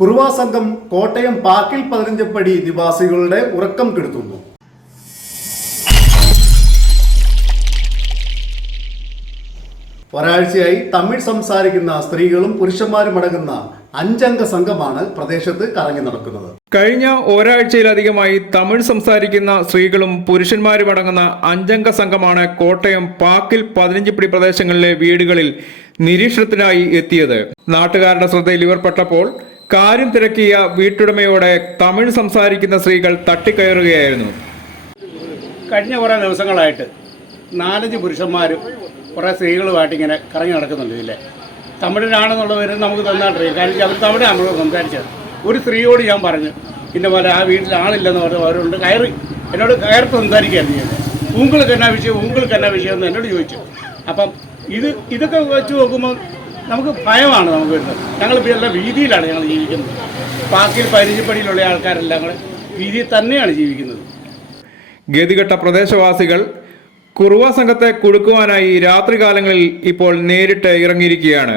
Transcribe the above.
കുറുവ സംഘം കോട്ടയം പാക്കിൽ 15 പടി നിവാസികളുടെ ഉറക്കം കെടുത്തുന്നു. ഒരാഴ്ചയായി തമിഴ് സംസാരിക്കുന്ന സ്ത്രീകളും പുരുഷന്മാരും അടങ്ങുന്ന 5 അംഗ സംഘമാണ് പ്രദേശത്ത് കറങ്ങി നടക്കുന്നത്. കഴിഞ്ഞ ഒരാഴ്ചയിലധികമായി തമിഴ് സംസാരിക്കുന്ന സ്ത്രീകളും പുരുഷന്മാരും അടങ്ങുന്ന 5 അംഗ സംഘമാണ് കോട്ടയം പാക്കിൽ 15 പടി പ്രദേശങ്ങളിലെ വീടുകളിൽ നിരീക്ഷണത്തിനായി എത്തിയത്. നാട്ടുകാരുടെ ശ്രദ്ധയിൽ ഇവർ പെട്ടപ്പോൾ കാര്യം തിരക്കിയ വീട്ടുടമയോടെ തമിഴ് സംസാരിക്കുന്ന സ്ത്രീകൾ തട്ടിക്കയറുകയായിരുന്നു. കഴിഞ്ഞ കുറേ ദിവസങ്ങളായിട്ട് 4-5 പുരുഷന്മാരും കുറേ സ്ത്രീകളുമായിട്ട് ഇങ്ങനെ കറങ്ങി നടക്കുന്നുണ്ട്. ഇതിലെ തമിഴിലാണെന്നുള്ള പേര് നമുക്ക് തന്നാട്ടില്ല. കാരണം അവർ തമിഴാണ് നമ്മൾ സംസാരിച്ചത്. ഒരു സ്ത്രീയോട് ഞാൻ പറഞ്ഞു, പിന്നെ പോലെ ആ വീട്ടിൽ ആളില്ലെന്ന് പറഞ്ഞു അവരുണ്ട് കയറി എന്നോട് കയർത്ത് സംസാരിക്കുകയായിരുന്നു ചെയ്യുന്നത്. ഊങ്ങൾക്ക് എന്നാ വിഷയം എന്ന് എന്നോട് ചോദിച്ചു. അപ്പം ഇതൊക്കെ വെച്ച് നോക്കുമ്പോൾ നമുക്ക് ഭയമാണ് നമുക്ക് വരുന്നത്. ഞങ്ങൾ എല്ലാം വീതിയിലാണ് ഞങ്ങൾ ജീവിക്കുന്നത്. പാക്കിൽ 15 പടിയിലുള്ള ആൾക്കാരെല്ലാം കൂടെ വീതിയിൽ തന്നെയാണ് ജീവിക്കുന്നത്. ഗതികെട്ട പ്രദേശവാസികൾ കുറുവ സംഘത്തെ കുടുക്കുവാനായി രാത്രികാലങ്ങളിൽ ഇപ്പോൾ നേരിട്ട് ഇറങ്ങിയിരിക്കുകയാണ്.